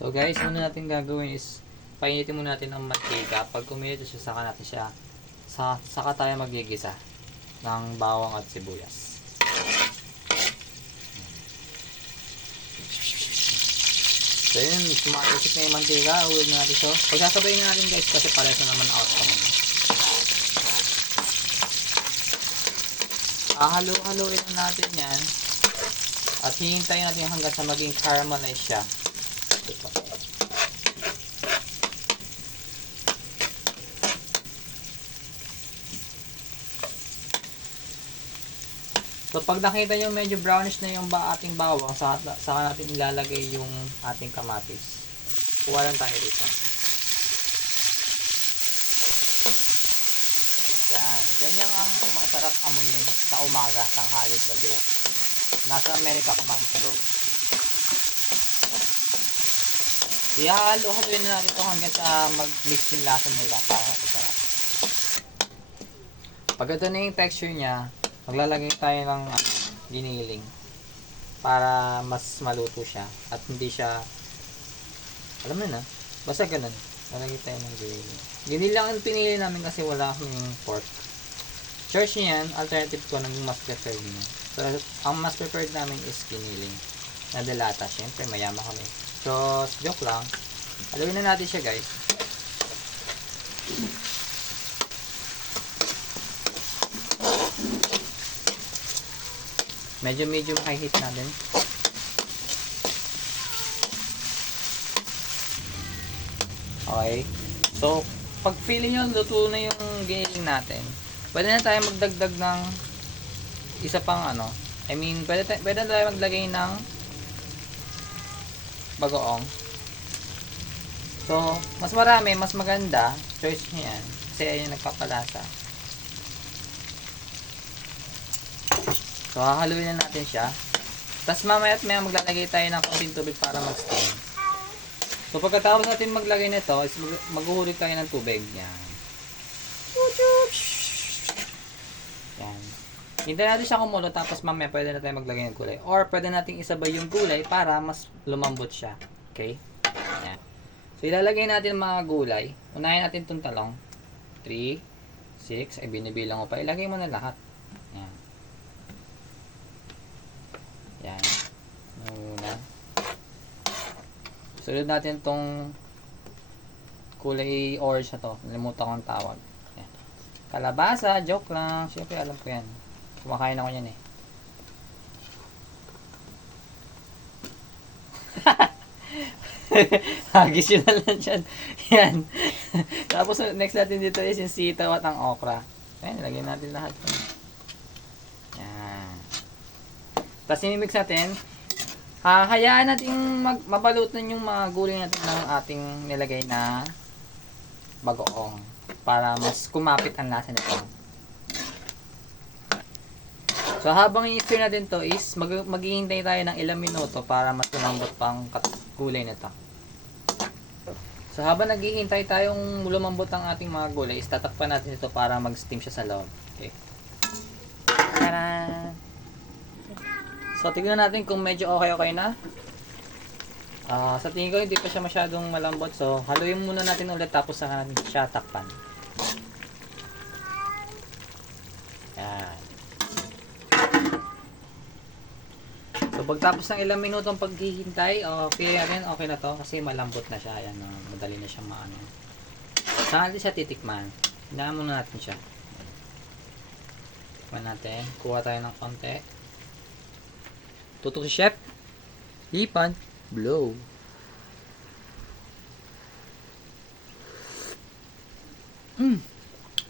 So guys, una natin gagawin is painitin muna natin ang mantika. Pag kuminit siya, saka tayo magigisa ng bawang at sibuyas. So yun, tumatisik na yung mantika, uwag na natin ito. Pagsasabayin natin guys kasi pares na naman outcome. Halo-haloin natin yan at hihintayin natin hanggang sa maging caramelize siya. Ito. So pag nakita nyo medyo brownish na yung ating bawang, saka natin ilalagay yung ating kamatis. Kuha lang tayo dito. Yan. Ganyan ang masarap amuyin sa umaga, tanghali, gabi. Nasa Amerika ka man, bro. Ihalo-haloin na natin ito hanggang sa mag-mix yung lasa nila para masarap. Pag ito na yung texture niya, maglalagay tayo ng giniling para mas maluto siya at hindi siya, alam mo na, basta ganun. Lalagay tayo ng giniling. Giniling lang ang pinili namin kasi wala kaming pork. Search nyo yan, alternative ko ng mas preferred nyo. So, ang mas preferred namin is giniling na delata. Siyempre, mayama kami. So, joke lang. Alawin na natin siya, guys. Medyo medium high heat natin. Okay. So, pag feeling nyo luto na yung giniling natin, pwede na tayo magdagdag ng isa pang pwede na tayo maglagay ng bagoong. So, mas marami, mas maganda. Choice nyo yan. Kasi yan yung nagpapalasa. So, hahaluin na natin siya. Tapos mamaya at maya maglalagay tayo ng konting tubig para mag-steam. So, pagkatapos natin maglagay nito, is maghuhuli tayo ng tubig. Yan. Yan. Hintayin natin siya kumulo, tapos mamaya pwede na tayo maglagay ng gulay. Or pwede natin isabay yung gulay para mas lumambot siya. Okay? Yan. So, ilalagay natin mga gulay. Unahin natin itong talong. 3, 6, ay binibilang ko pa. Ilagay mo na lahat. Yan. Yan. Una. Sunod natin tong kulay orange na to. Nalimutan ko ang tawag. Yan. Kalabasa, joke lang. Siyempre alam ko yan. Kumakain ako yan eh. Hagis yun na lang dyan. Yan. Tapos next natin dito is yung sitaw at ang okra. Ayan, lagyan natin lahat. Yan. Tapos imimix natin. Hayaan natin mabalutan yung mga gulay natin ng ating nilagay na bagoong para mas kumapit ang lasa nito. So habang i-stir natin to is maghihintay tayo ng ilang minuto para mas lumambot pang gulay nito. So habang naghihintay tayong lumambot ang ating mga gulay, is tatakpan natin ito para mag-steam siya sa loob. Okay. Tara! So, tignan natin kung medyo okay na. Sa tingin ko, hindi pa siya masyadong malambot. So, haluin muna natin ulit tapos saka natin siya takpan. Yan. So, pagtapos ng ilang minutong paghihintay, okay na to kasi malambot na siya. Ayan, madali na siyang maano. Saan natin siya titikman? Hinaan muna natin siya. Tikman natin. Kuha tayo ng konti. Tutok si chef. Hipan. Blow.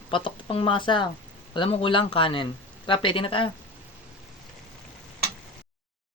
Patok pang masa. Alam mo, kulang kanin. Tara, plating na tayo.